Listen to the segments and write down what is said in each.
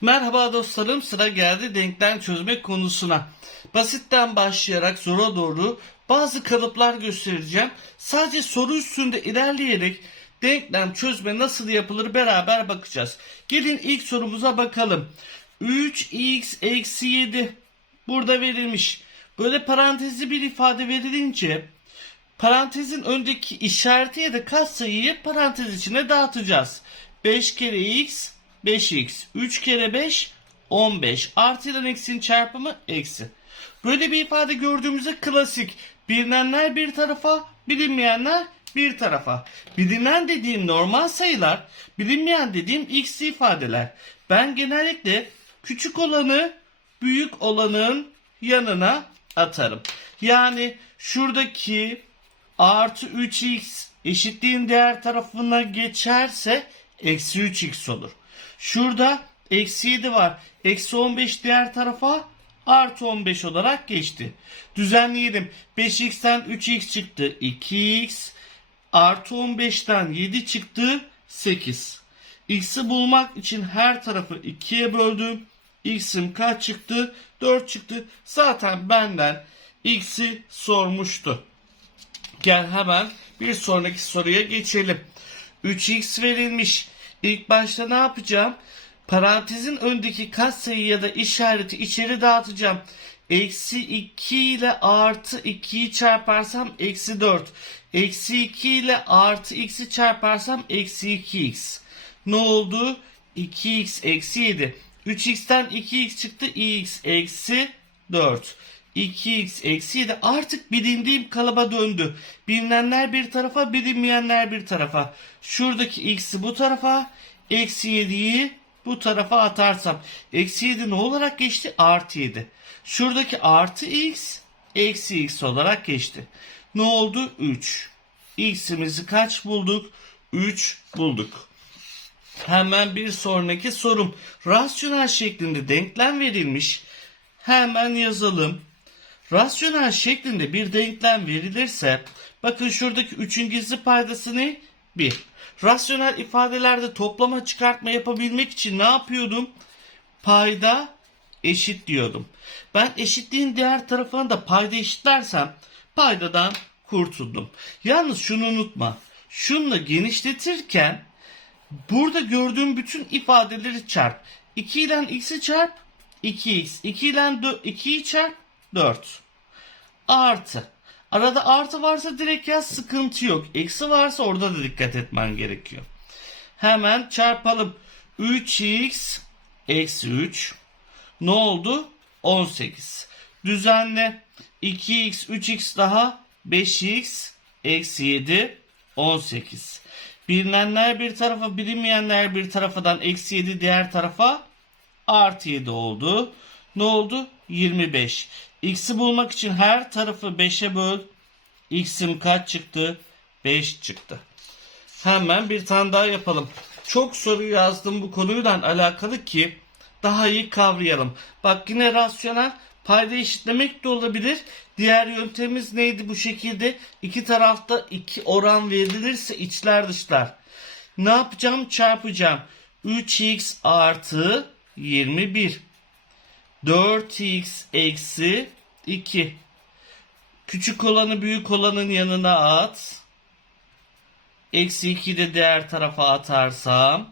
Merhaba dostlarım sıra geldi denklem çözme konusuna. Basitten başlayarak zora doğru bazı kalıplar göstereceğim. Sadece soru üstünde ilerleyerek denklem çözme nasıl yapılır beraber bakacağız. Gelin ilk sorumuza bakalım. 3x eksi 7 burada verilmiş. Böyle parantezli bir ifade verilince parantezin öndeki işareti ya da katsayıyı parantez içine dağıtacağız. 5 kere x 5x 3 kere 5 15 artı ile eksinin çarpımı eksi. Böyle bir ifade gördüğümüzde klasik bilinenler bir tarafa bilinmeyenler bir tarafa. Bilinen dediğim normal sayılar bilinmeyen dediğim x ifadeler. Ben genellikle küçük olanı büyük olanın yanına atarım. Yani şuradaki artı 3x eşitliğin diğer tarafına geçerse eksi 3x olur. Şurada eksi 7 var. Eksi 15 diğer tarafa artı 15 olarak geçti. Düzenleyelim. 5x'ten 3x çıktı. 2x artı 15'ten 7 çıktı. 8. X'i bulmak için her tarafı 2'ye böldüm. X'im kaç çıktı? 4 çıktı. Zaten benden X'i sormuştu. Gel hemen bir sonraki soruya geçelim. 3x verilmiş. İlk başta ne yapacağım? Parantezin öndeki katsayı ya da işareti içeri dağıtacağım. Eksi 2 ile artı 2'yi çarparsam eksi 4. Eksi 2 ile artı x'i çarparsam eksi 2x. Ne oldu? 2x eksi 7. 3x'ten 2x çıktı. x eksi 4. 2x eksi 7 artık bilindiğim kalıba döndü. Bilinenler bir tarafa bilinmeyenler bir tarafa. Şuradaki x'i bu tarafa eksi 7'yi bu tarafa atarsam. Eksi 7 ne olarak geçti? Artı 7. Şuradaki artı x eksi x olarak geçti. Ne oldu? 3. x'imizi kaç bulduk? 3 bulduk. Hemen bir sonraki sorum. Rasyonel şeklinde denklem verilmiş. Hemen yazalım. Rasyonel şeklinde bir denklem verilirse bakın şuradaki üçün gizli paydası ne? 1. Rasyonel ifadelerde toplama çıkartma yapabilmek için ne yapıyordum? Payda eşit diyordum. Ben eşitliğin diğer tarafına da payda eşitlersem paydadan kurtuldum. Yalnız şunu unutma. Şunla genişletirken burada gördüğüm bütün ifadeleri çarp. 2 ile x'i çarp 2x. 2 ile 2'yi çarp 4. Artı. Arada artı varsa direkt yaz sıkıntı yok. Eksi varsa orada da dikkat etmen gerekiyor. Hemen çarpalım. 3x eksi 3. Ne oldu? 18. Düzenle. 2x 3x daha 5x eksi 7 18. Bilinenler bir tarafa bilinmeyenler bir tarafadan eksi 7 diğer tarafa artı 7 oldu. Ne oldu? 25. X'i bulmak için her tarafı 5'e böl. X'im kaç çıktı? 5 çıktı. Hemen bir tane daha yapalım. Çok soru yazdım bu konuyla alakalı ki daha iyi kavrayalım. Bak yine rasyonel payda eşitlemek de olabilir. Diğer yöntemimiz neydi bu şekilde? İki tarafta iki oran verilirse içler dışlar. Ne yapacağım? Çarpacağım. 3x artı 21. 4x eksi 2. Küçük olanı büyük olanın yanına at. Eksi 2 de diğer tarafa atarsam.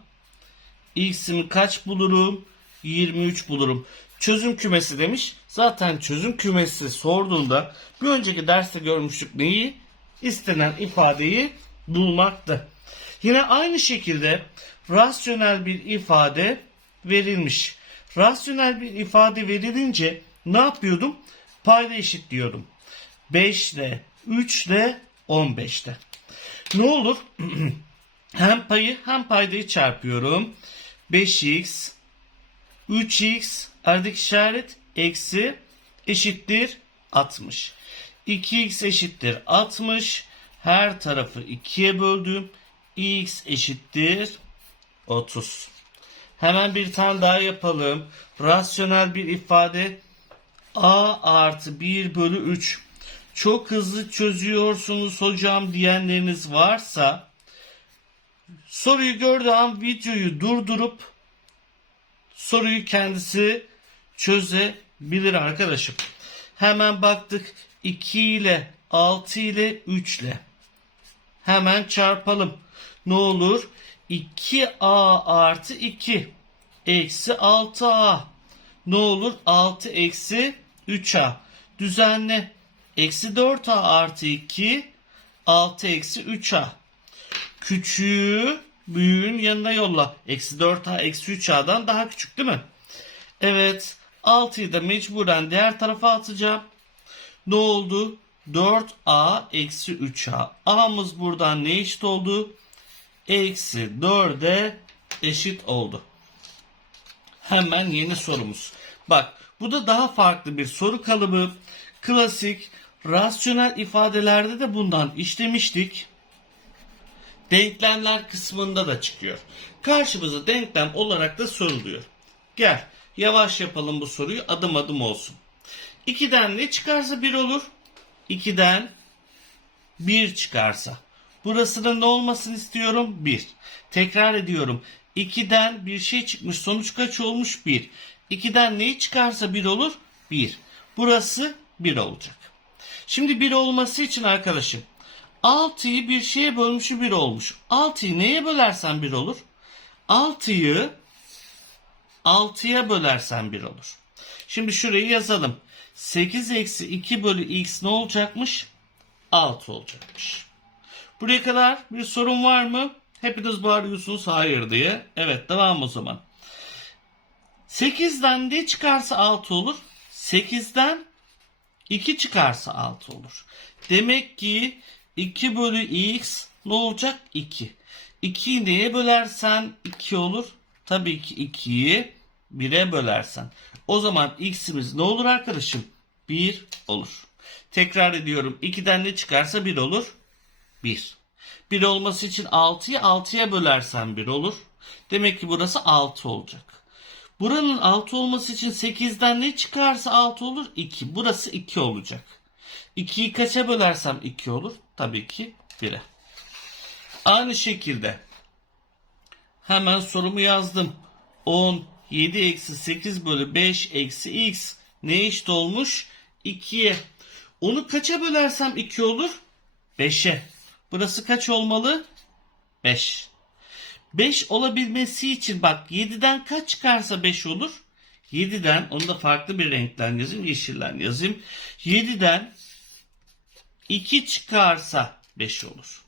X'imi kaç bulurum? 23 bulurum. Çözüm kümesi demiş. Zaten çözüm kümesi sorduğunda bir önceki derste görmüştük neyi? İstenen ifadeyi bulmaktı. Yine aynı şekilde rasyonel bir ifade verilmiş. Rasyonel bir ifade verilince ne yapıyordum? Payda eşitliyordum. 5 ile 3 ile 15'te. Ne olur? hem payı hem paydayı çarpıyorum. 5x 3x aradaki işaret eksi eşittir 60. 2x eşittir 60. Her tarafı 2'ye böldüm. x eşittir 30. Hemen bir tane daha yapalım. Rasyonel bir ifade a artı 1 bölü 3. Çok hızlı çözüyorsunuz hocam diyenleriniz varsa soruyu gördüğü an videoyu durdurup soruyu kendisi çözebilir arkadaşım. Hemen baktık 2 ile 6 ile 3 ile. Hemen çarpalım. Ne olur? 2a artı 2 eksi 6a. Ne olur? 6 eksi 3a. Düzenle. Eksi 4a artı 2 6 eksi 3a. Küçüğü büyüğün yanına yolla. Eksi 4a eksi 3a'dan daha küçük değil mi? Evet. 6'yı da mecburen diğer tarafa atacağım. Ne oldu? 4a eksi 3a. A'mız buradan ne eşit oldu? Eksi 4'e eşit oldu. Hemen yeni sorumuz. Bak bu da daha farklı bir soru kalıbı. Klasik rasyonel ifadelerde de bundan işlemiştik. Denklemler kısmında da çıkıyor. Karşımıza denklem olarak da soruluyor. Gel yavaş yapalım bu soruyu adım adım olsun. 2'den ne çıkarsa 1 olur. 2'den 1 çıkarsa. Burasının ne olmasını istiyorum? 1. Tekrar ediyorum. 2'den bir şey çıkmış. Sonuç kaç olmuş? 1. 2'den neyi çıkarsa 1 olur? 1. Burası 1 olacak. Şimdi 1 olması için arkadaşım 6'yı bir şeye bölmüşü 1 olmuş. 6'yı neye bölersen 1 olur? 6'yı 6'ya bölersen 1 olur. Şimdi şurayı yazalım. 8 eksi 2 bölü x ne olacakmış? 6 olacakmış. Buraya kadar bir sorun var mı? Hepiniz bağırıyorsunuz hayır diye. Evet devam o zaman. 8'den ne çıkarsa 6 olur? 8'den 2 çıkarsa 6 olur. Demek ki 2 bölü x ne olacak? 2. 2'yi neye bölersen 2 olur? Tabii ki 2'yi 1'e bölersen. O zaman x'imiz ne olur arkadaşım? 1 olur. Tekrar ediyorum. 2'den ne çıkarsa 1 olur? 1. 1 olması için 6'yı 6'ya bölersen 1 olur. Demek ki burası 6 olacak. Buranın 6 olması için 8'den ne çıkarsa 6 olur? 2. Burası 2 olacak. 2'yi kaça bölersem 2 olur? Tabii ki 1'e. Aynı şekilde hemen sorumu yazdım. 10, 7 eksi 8 bölü 5 eksi x ne eşit olmuş? 2'ye. Onu kaça bölersem 2 olur? 5'e. Burası kaç olmalı? 5. 5 olabilmesi için bak 7'den kaç çıkarsa 5 olur? 7'den onu da farklı bir renkten yazayım. Yeşilden yazayım. 7'den 2 çıkarsa 5 olur.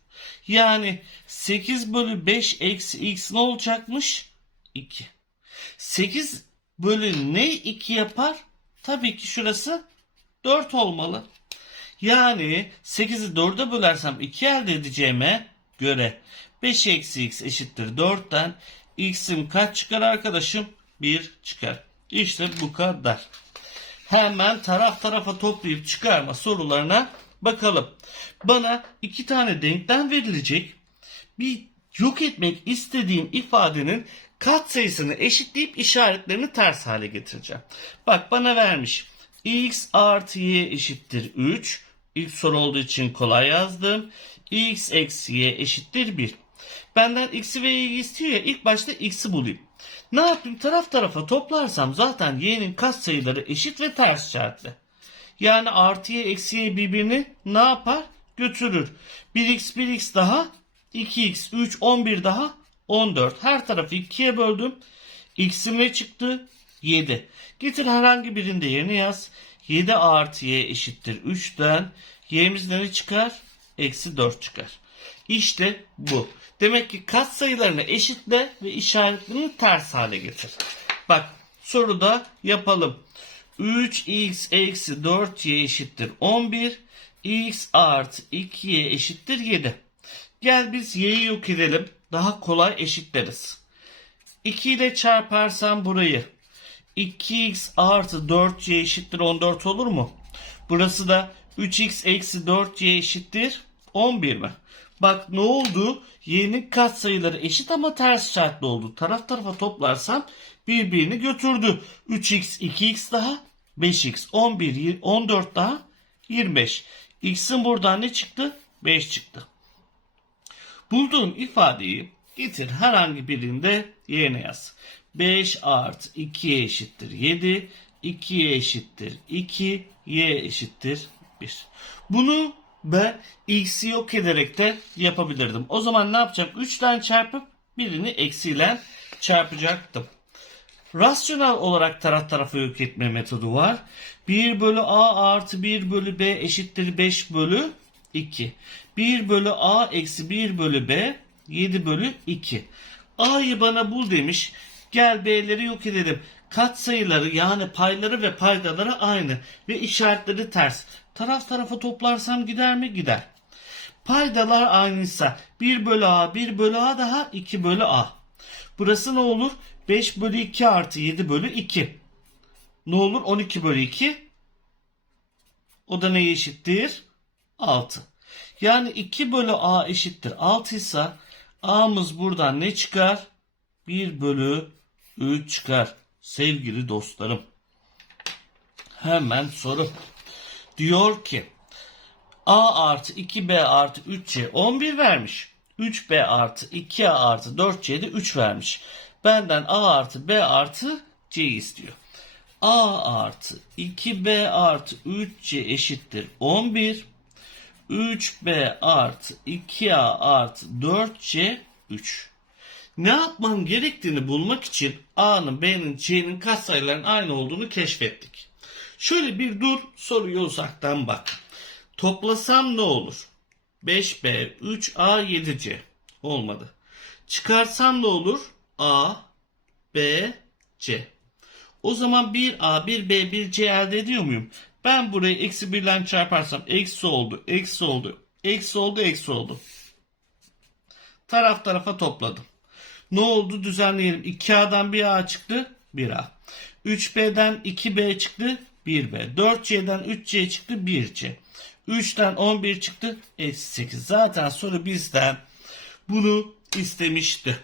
Yani 8 bölü 5 eksi x ne olacakmış? 2. 8 bölü ne 2 yapar? Tabii ki şurası 4 olmalı. Yani 8'i 4'e bölersem 2 elde edeceğime göre 5 eksi x eşittir 4'ten x'im kaç çıkar arkadaşım? 1 çıkar. İşte bu kadar. Hemen taraf tarafa toplayıp çıkarma sorularına bakalım. Bana iki tane denklem verilecek. Bir yok etmek istediğim ifadenin katsayısını eşitleyip işaretlerini ters hale getireceğim. Bak bana vermiş. x artı y eşittir 3. İlk soru olduğu için kolay yazdım. x eksi y eşittir 1. Benden x'i ve y'yi istiyor ya ilk başta x'i bulayım. Ne yapayım? Taraf tarafa toplarsam zaten y'nin katsayıları eşit ve ters işaretli. Yani artı y eksi y birbirini ne yapar? Götürür. 1x 1x daha 2x 3 11 daha 14. Her tarafı 2'ye böldüm. X'im ne çıktı? 7. Getir herhangi birinde yerine yaz. 7 artı y eşittir 3'ten y'miz ne çıkar? Eksi 4 çıkar. İşte bu. Demek ki katsayılarını eşitle ve işaretlerini ters hale getir. Bak soruda yapalım. 3x eksi 4y eşittir 11. x artı 2y eşittir 7. Gel biz y'yi yok edelim. Daha kolay eşitleriz. 2 ile çarparsam burayı 2x artı 4y eşittir 14 olur mu? Burası da 3x eksi 4y eşittir 11 mi? Bak ne oldu? Y'nin katsayıları eşit ama ters şartlı oldu. Taraf tarafa toplarsam birbirini götürdü. 3x 2x daha 5x 11 14 daha 25. X'in buradan ne çıktı? 5 çıktı. Bulduğum ifadeyi Getir herhangi birinde yerine yaz. 5 artı 2 eşittir 7. 2 eşittir 2. Y eşittir 1. Bunu ben x'i yok ederek de yapabilirdim. O zaman ne yapacağım? 3'ten çarpıp birini eksiyle çarpacaktım. Rasyonel olarak taraf tarafa yok etme metodu var. 1 bölü a artı 1 bölü b eşittir 5 bölü 2. 1 bölü a eksi 1 bölü b 7 bölü 2. a'yı bana bul demiş. Gel b'leri yok edelim. Katsayıları yani payları ve paydaları aynı ve işaretleri ters. Taraf tarafa toplarsam gider mi? Gider. Paydalar aynıysa 1 bölü a 1 bölü a daha 2 bölü a. Burası ne olur? 5 bölü 2 artı 7 bölü 2. Ne olur? 12 bölü 2. O da neye eşittir? 6. Yani 2 bölü a eşittir 6 ise a'mız buradan ne çıkar? 1 bölü 3 çıkar. Sevgili dostlarım. Hemen soru. Diyor ki a artı 2b artı 3c 11 vermiş. 3b artı 2a artı 4c de 3 vermiş. Benden a artı b artı c istiyor. a artı 2b artı 3c eşittir 11. 3b artı 2a artı 4c 3. Ne yapmam gerektiğini bulmak için a'nın, b'nin, c'nin katsayıların aynı olduğunu keşfettik. Şöyle bir dur soruyu uzaktan bak. Toplasam ne olur? 5b, 3a, 7c. Olmadı. Çıkarsam ne olur? a, b, c. O zaman 1a, 1b, 1c elde ediyor muyum? Ben burayı eksi 1 ile çarparsam eksi oldu, eksi oldu, eksi oldu, eksi oldu. Taraf tarafa topladım. Ne oldu düzenleyelim. 2A'dan 1A çıktı 1A. 3B'den 2B çıktı 1B. 4C'den 3C çıktı 1C. 3'ten 11 çıktı eksi 8. Zaten soru bizden bunu istemişti.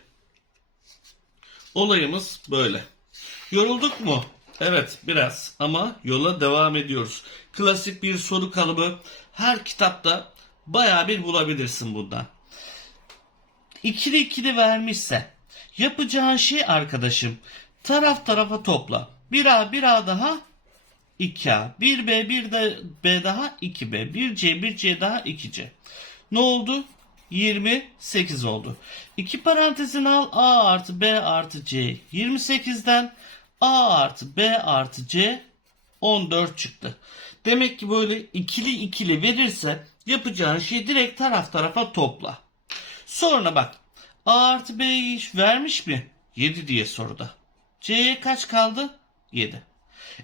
Olayımız böyle. Yorulduk mu? Evet biraz ama yola devam ediyoruz. Klasik bir soru kalıbı her kitapta baya bir bulabilirsin bundan. İkili ikili vermişse yapacağın şey arkadaşım taraf tarafa topla. 1A 1A daha 2A 1B 1 de B daha 2B 1C 1C daha 2C. Ne oldu? 28 oldu. İki parantezin al A artı B artı C 28'den A artı B artı C 14 çıktı. Demek ki böyle ikili ikili verirse yapacağın şey direkt taraf tarafa topla. Sonra bak A artı B'yi vermiş mi? 7 diye soruda. C'ye kaç kaldı? 7.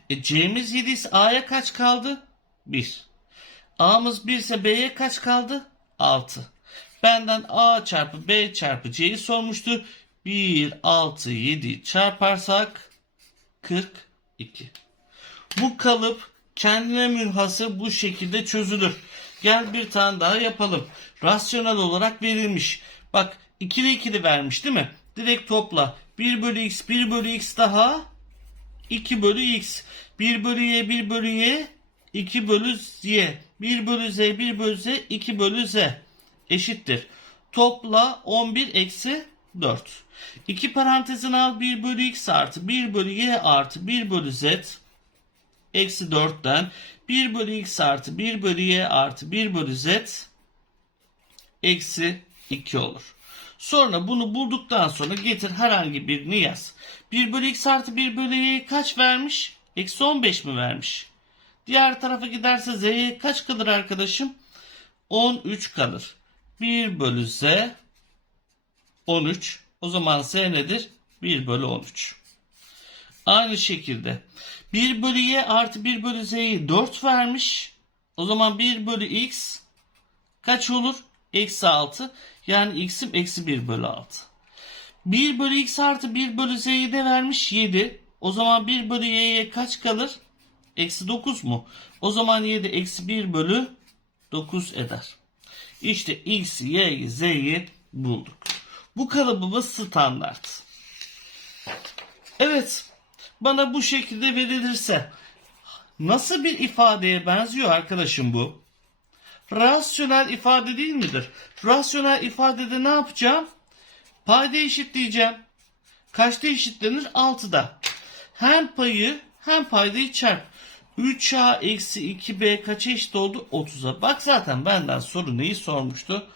E C'miz 7 ise A'ya kaç kaldı? 1. A'mız 1 ise B'ye kaç kaldı? 6. Benden A çarpı B çarpı C'yi sormuştu. 1, 6, 7 çarparsak 42. Bu kalıp kendine münhasır bu şekilde çözülür. Gel bir tane daha yapalım. Rasyonel olarak verilmiş. Bak ikili ikili vermiş değil mi? Direkt topla. 1 bölü x 1 bölü x daha 2 bölü x. 1 bölü y 1 bölü y 2 bölü y. 1 bölü z 1 bölü z 2 bölü z eşittir. Topla 11 eksi 4. 2 parantezin al 1 bölü x artı 1 bölü y artı 1 bölü z eksi 4'ten 1 bölü x artı 1 bölü y artı 1 bölü z eksi 2 olur. Sonra bunu bulduktan sonra getir herhangi birini yaz. 1 bölü x artı 1 bölü y kaç vermiş? Eksi 15 mi vermiş? Diğer tarafa giderse z'ye kaç kalır arkadaşım? 13 kalır. 1 bölü z 13. O zaman z nedir? 1 bölü 13. Aynı şekilde 1 bölü y artı 1 bölü z'yi 4 vermiş. O zaman 1 bölü x kaç olur? Eksi 6. Yani x'im eksi 1 bölü 6. 1 bölü x artı 1 bölü z'yi de vermiş 7. O zaman 1 bölü y'ye kaç kalır? Eksi 9 mu? O zaman 7 eksi 1 bölü 9 eder. İşte x, y'yi, z'yi bulduk. Bu kalıbımız standart. Evet. Bana bu şekilde verilirse nasıl bir ifadeye benziyor arkadaşım bu? Rasyonel ifade değil midir? Rasyonel ifadede ne yapacağım? Payda eşitleyeceğim. Kaçta eşitlenir? 6'da. Hem payı hem paydayı çarp. 3a eksi 2b kaça eşit oldu? 30'a. Bak zaten benden soru neyi sormuştu?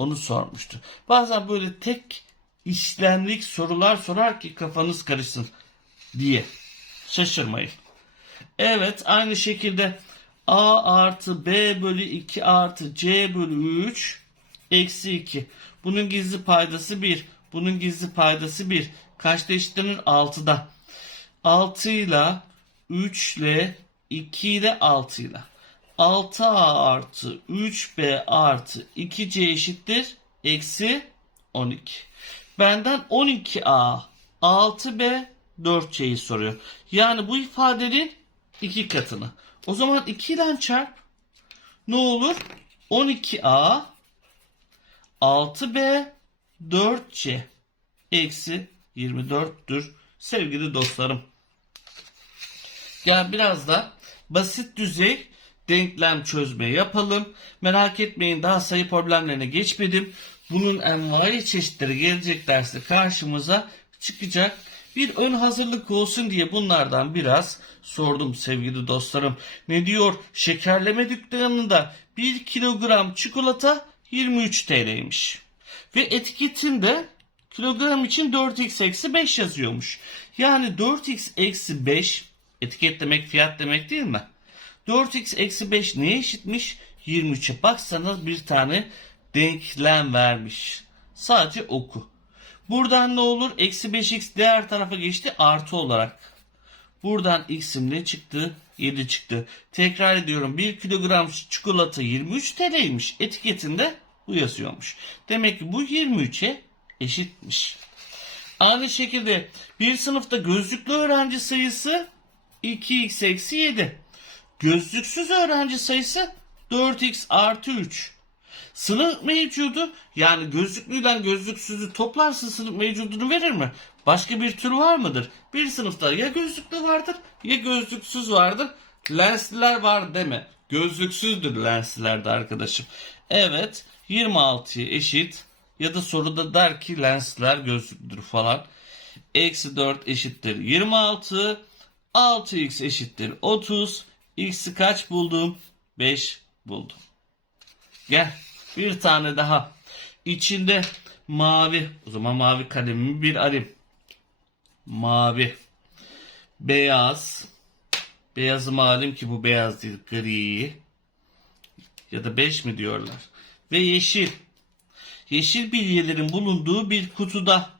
Onu sormuştu. Bazen böyle tek işlemlik sorular sorar ki kafanız karışsın diye. Şaşırmayın. Evet aynı şekilde a artı b bölü 2 artı c bölü 3 eksi 2. Bunun gizli paydası 1. Bunun gizli paydası 1. Kaçta eşitlenir? 6'da. 6 ile 3 ile 2 ile 6 ile. 6a artı 3b artı 2c eşittir. Eksi 12. Benden 12a 6b 4c'yi soruyor. Yani bu ifadenin iki katını. O zaman 2 ile çarp. Ne olur? 12a 6b 4c eksi 24'tür sevgili dostlarım. Gel biraz da basit düzey denklem çözme yapalım. Merak etmeyin daha sayı problemlerine geçmedim. Bunun envai çeşitleri gelecek derste karşımıza çıkacak. Bir ön hazırlık olsun diye bunlardan biraz sordum sevgili dostlarım. Ne diyor? Şekerleme dükkanında 1 kilogram çikolata 23 TL'ymiş. Ve etiketinde kilogram için 4x eksi 5 yazıyormuş. Yani 4x eksi 5 etiket demek fiyat demek değil mi? 4x eksi 5 neye eşitmiş? 23'e. Bak sana bir tane denklem vermiş. Sadece oku. Buradan ne olur? Eksi 5x diğer tarafa geçti artı olarak. Buradan x'im ne çıktı? 7 çıktı. Tekrar ediyorum 1 kilogram çikolata 23 TL'ymiş. Etiketinde bu yazıyormuş. Demek ki bu 23'e eşitmiş. Aynı şekilde bir sınıfta gözlüklü öğrenci sayısı 2x eksi 7. Gözlüksüz öğrenci sayısı 4x artı 3. Sınıf mevcudu yani gözlüklüyle gözlüksüzü toplarsa sınıf mevcudunu verir mi? Başka bir tür var mıdır? Bir sınıfta ya gözlüklü vardır ya gözlüksüz vardır. Lensliler var deme. Gözlüksüzdür lenslilerde arkadaşım. Evet 26'ya eşit ya da soruda der ki lensler gözlüklüdür falan. Eksi 4 eşittir 26. 6x eşittir 30. X'i kaç buldum? 5 buldum. Gel bir tane daha. İçinde mavi. O zaman mavi kalemimi bir alayım. Mavi. Beyaz. Beyazımı alayım ki bu beyaz değil. Gri. Ya da 5 mi diyorlar. Ve yeşil. Yeşil bilyelerin bulunduğu bir kutuda.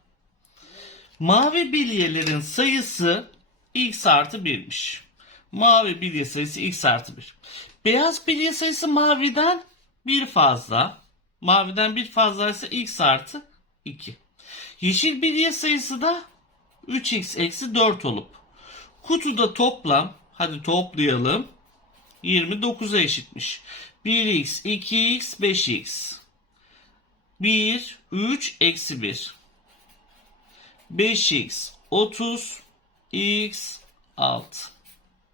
Mavi bilyelerin sayısı x artı 1'miş. Mavi bilye sayısı x artı 1. Beyaz bilye sayısı maviden bir fazla. Maviden bir fazla x artı 2. Yeşil bilye sayısı da 3x eksi 4 olup kutuda toplam hadi toplayalım 29'a eşitmiş. 1x, 2x, 5x. 1, 3, eksi 1. 5x, 30, x, 6.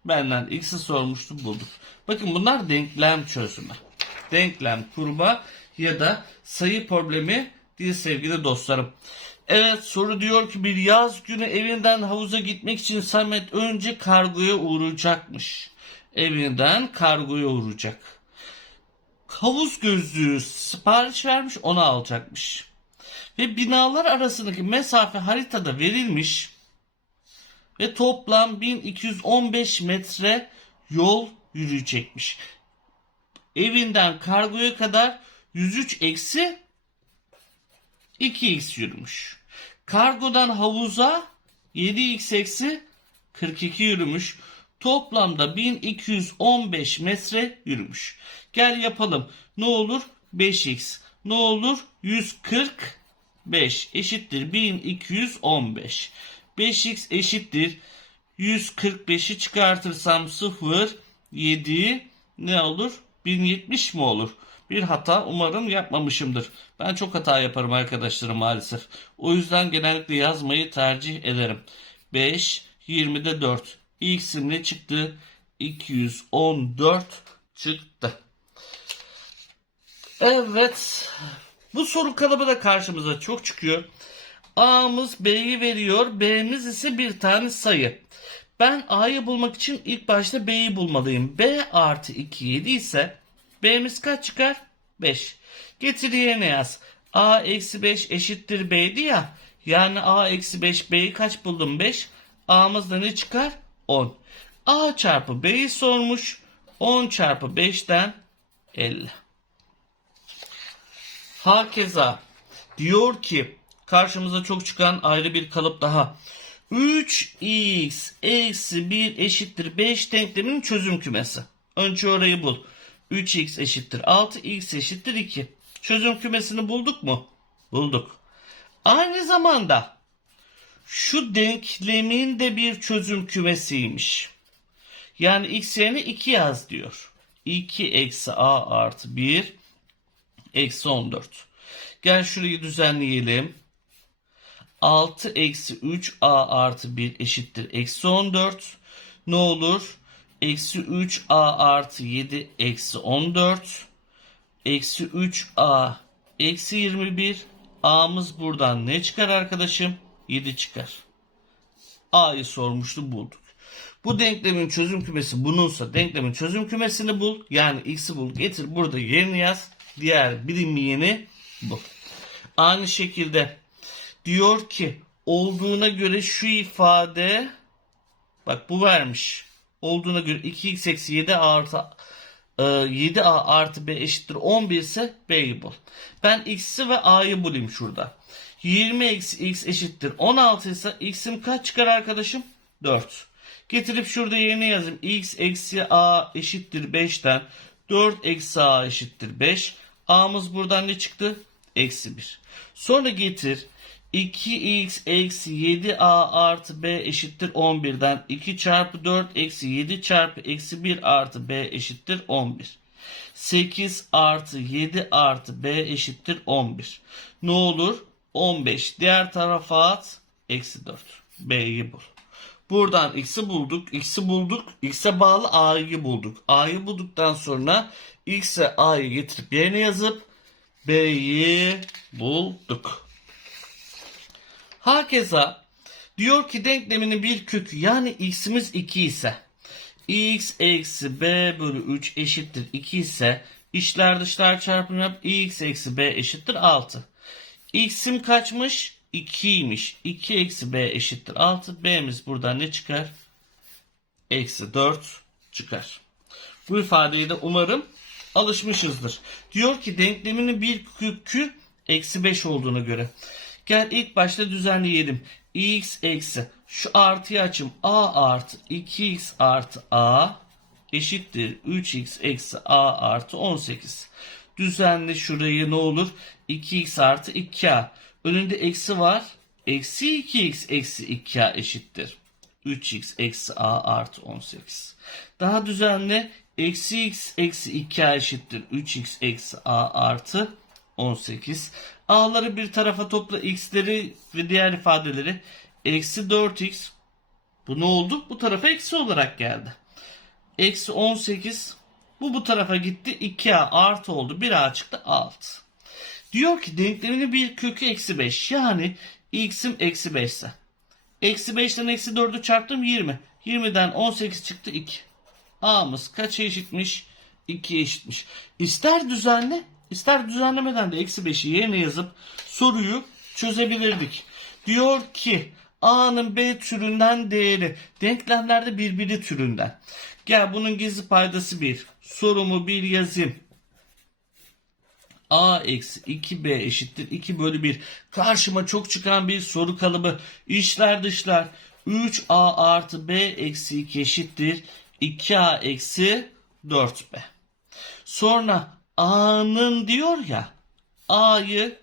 Benden x'i sormuştu bulduk. Bakın bunlar denklem çözümü. Denklem kurma ya da sayı problemi diye sevgili dostlarım. Evet soru diyor ki bir yaz günü evinden havuza gitmek için Samet önce kargoya uğrayacakmış. Evinden kargoya uğrayacak. Havuz gözlüğü sipariş vermiş onu alacakmış. Ve binalar arasındaki mesafe haritada verilmiş ve toplam 1215 metre yol yürüyecekmiş. Evinden kargoya kadar 103 eksi 2x yürümüş. Kargodan havuza 7x eksi 42 yürümüş. Toplamda 1215 metre yürümüş. Gel yapalım. Ne olur? 5x. Ne olur? 145 eşittir 1215. 5x eşittir 145'i çıkartırsam 0 7 ne olur? 1070 mi olur? Bir hata umarım yapmamışımdır. Ben çok hata yaparım arkadaşlarım maalesef. O yüzden genellikle yazmayı tercih ederim. 5 20'de 4. X'im ne çıktı? 214 çıktı. Evet. Bu soru kalıbı da karşımıza çok çıkıyor. A'mız B'yi veriyor. B'miz ise bir tane sayı. Ben A'yı bulmak için ilk başta B'yi bulmalıyım. B artı 2 7 ise B'miz kaç çıkar? 5. Getir yerine yaz. A eksi 5 eşittir B'ydi ya. Yani A eksi 5 B'yi kaç buldum? 5. A'mızda ne çıkar? 10. A çarpı B'yi sormuş. 10 çarpı 5'ten 50. Hakeza diyor ki karşımıza çok çıkan ayrı bir kalıp daha. 3x eksi 1 eşittir 5 denkleminin çözüm kümesi. Önce orayı bul. 3x eşittir 6, x eşittir 2. Çözüm kümesini bulduk mu? Bulduk. Aynı zamanda şu denklemin de bir çözüm kümesiymiş. Yani x yerine 2 yaz diyor. 2 eksi a artı 1 eksi 14. Gel şurayı düzenleyelim. 6 eksi 3a artı 1 eşittir eksi 14. Ne olur? Eksi 3a artı 7 eksi 14. Eksi 3a eksi 21. A'mız buradan ne çıkar arkadaşım? 7 çıkar. A'yı sormuştu bulduk. Bu denklemin çözüm kümesi bununsa denklemin çözüm kümesini bul. Yani x'i bul getir burada yerini yaz. Diğer bilinmeyeni bul. Aynı şekilde diyor ki olduğuna göre şu ifade bak bu vermiş. Olduğuna göre 2x eksi 7 artı e, 7a artı b eşittir 11 ise b'yi bul. Ben x'i ve a'yı bulayım şurada. 20 eksi x eşittir 16 ise x'im kaç çıkar arkadaşım? 4. Getirip şurada yerine yazayım. x eksi a eşittir 5'ten 4 eksi a eşittir 5. a'mız buradan ne çıktı? Eksi 1. Sonra getir 2x eksi 7a artı b eşittir 11'den 2 çarpı 4 eksi 7 çarpı eksi 1 artı b eşittir 11. 8 artı 7 artı b eşittir 11. Ne olur? 15. Diğer tarafa at. Eksi 4. B'yi bul. Buradan x'i bulduk. X'i bulduk. X'e bağlı a'yı bulduk. A'yı bulduktan sonra x'e a'yı getirip yerine yazıp b'yi bulduk. Hakeza diyor ki denkleminin bir kökü yani x'imiz 2 ise x eksi b bölü 3 eşittir 2 ise içler dışlar çarpımı yap x eksi b eşittir 6. x'im kaçmış? 2'ymiş. 2 eksi b eşittir 6. b'miz buradan ne çıkar? Eksi 4 çıkar. Bu ifadeye de umarım alışmışızdır. Diyor ki denkleminin bir kökü eksi 5 olduğuna göre. Gel ilk başta düzenleyelim. x eksi şu artıyı açım a artı 2x artı a eşittir 3x eksi a artı 18. Düzenle şurayı ne olur? 2x artı 2a. Önünde eksi var. Eksi 2x eksi 2a eşittir. 3x eksi a artı 18. Daha düzenle eksi x eksi 2a eşittir. 3x eksi a artı 18. A'ları bir tarafa topla x'leri ve diğer ifadeleri. Eksi 4x. Bu ne oldu? Bu tarafa eksi olarak geldi. Eksi 18. Bu bu tarafa gitti. 2a artı oldu. 1a çıktı 6. Diyor ki denkleminin bir kökü eksi 5. Yani x'im eksi 5 ise. Eksi 5'ten eksi 4'ü çarptım 20. 20'den 18 çıktı 2. A'mız kaça eşitmiş? 2'ye eşitmiş. İster düzenle ister düzenlemeden de eksi 5'i yerine yazıp soruyu çözebilirdik. Diyor ki A'nın B türünden değeri denklemlerde birbiri türünden. Gel bunun gizli paydası 1. Sorumu bir yazayım. A eksi 2B eşittir 2 bölü 1. Karşıma çok çıkan bir soru kalıbı. İçler dışlar. 3A artı B eksi 2 eşittir 2A eksi 4B. Sonra A'nın diyor ya A'yı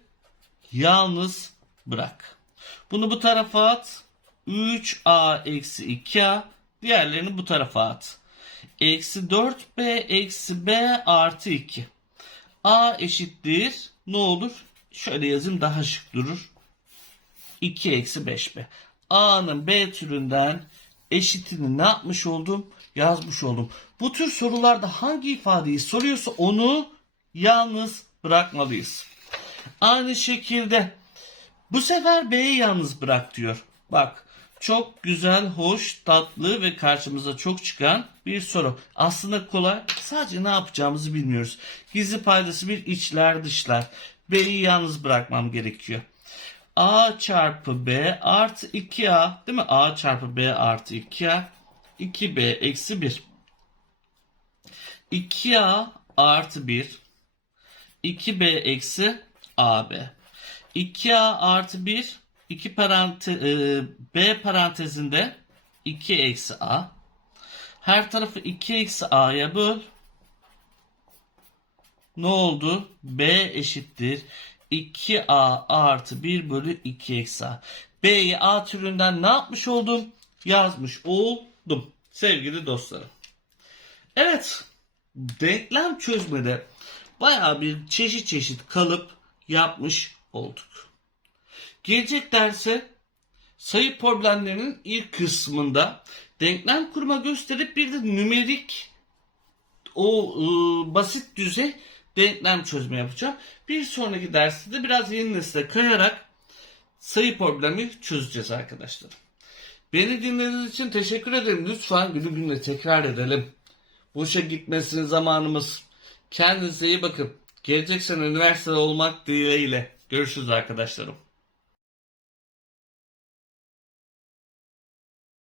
yalnız bırak. Bunu bu tarafa at. 3A eksi 2A. Diğerlerini bu tarafa at. Eksi 4B eksi B artı 2. A eşittir. Ne olur? Şöyle yazayım daha şık durur. 2 eksi 5B. A'nın B türünden eşitini ne yapmış oldum? Yazmış oldum. Bu tür sorularda hangi ifadeyi soruyorsa onu yalnız bırakmalıyız. Aynı şekilde Bu sefer B'yi yalnız bırak diyor. Bak çok güzel, hoş, tatlı ve karşımıza çok çıkan bir soru. Aslında kolay. Sadece ne yapacağımızı bilmiyoruz. Gizli paydası bir içler dışlar. B'yi yalnız bırakmam gerekiyor. A çarpı B artı 2A değil mi? A çarpı B artı 2A 2B eksi 1. 2A artı 1 2B eksi AB. 2A artı 1 2 parante, e, B parantezinde 2 eksi A. Her tarafı 2 eksi A'ya böl. Ne oldu? B eşittir 2A artı 1 bölü 2 eksi A. B'yi A türünden ne yapmış oldum? Yazmış oldum. Sevgili dostlarım. Evet. Denklem çözmede bayağı bir çeşit çeşit kalıp yapmış olduk. Gelecek derse sayı problemlerinin ilk kısmında denklem kurma gösterip bir de nümerik o ıı, basit düzey denklem çözme yapacağım. Bir sonraki derste de biraz yeni nesile kayarak sayı problemi çözeceğiz arkadaşlar. Beni dinlediğiniz için teşekkür ederim. Lütfen günü gününe tekrar edelim. Boşa gitmesin zamanımız. Kendinize iyi bakın. Gelecek sene üniversitede olmak dileğiyle. Görüşürüz arkadaşlarım.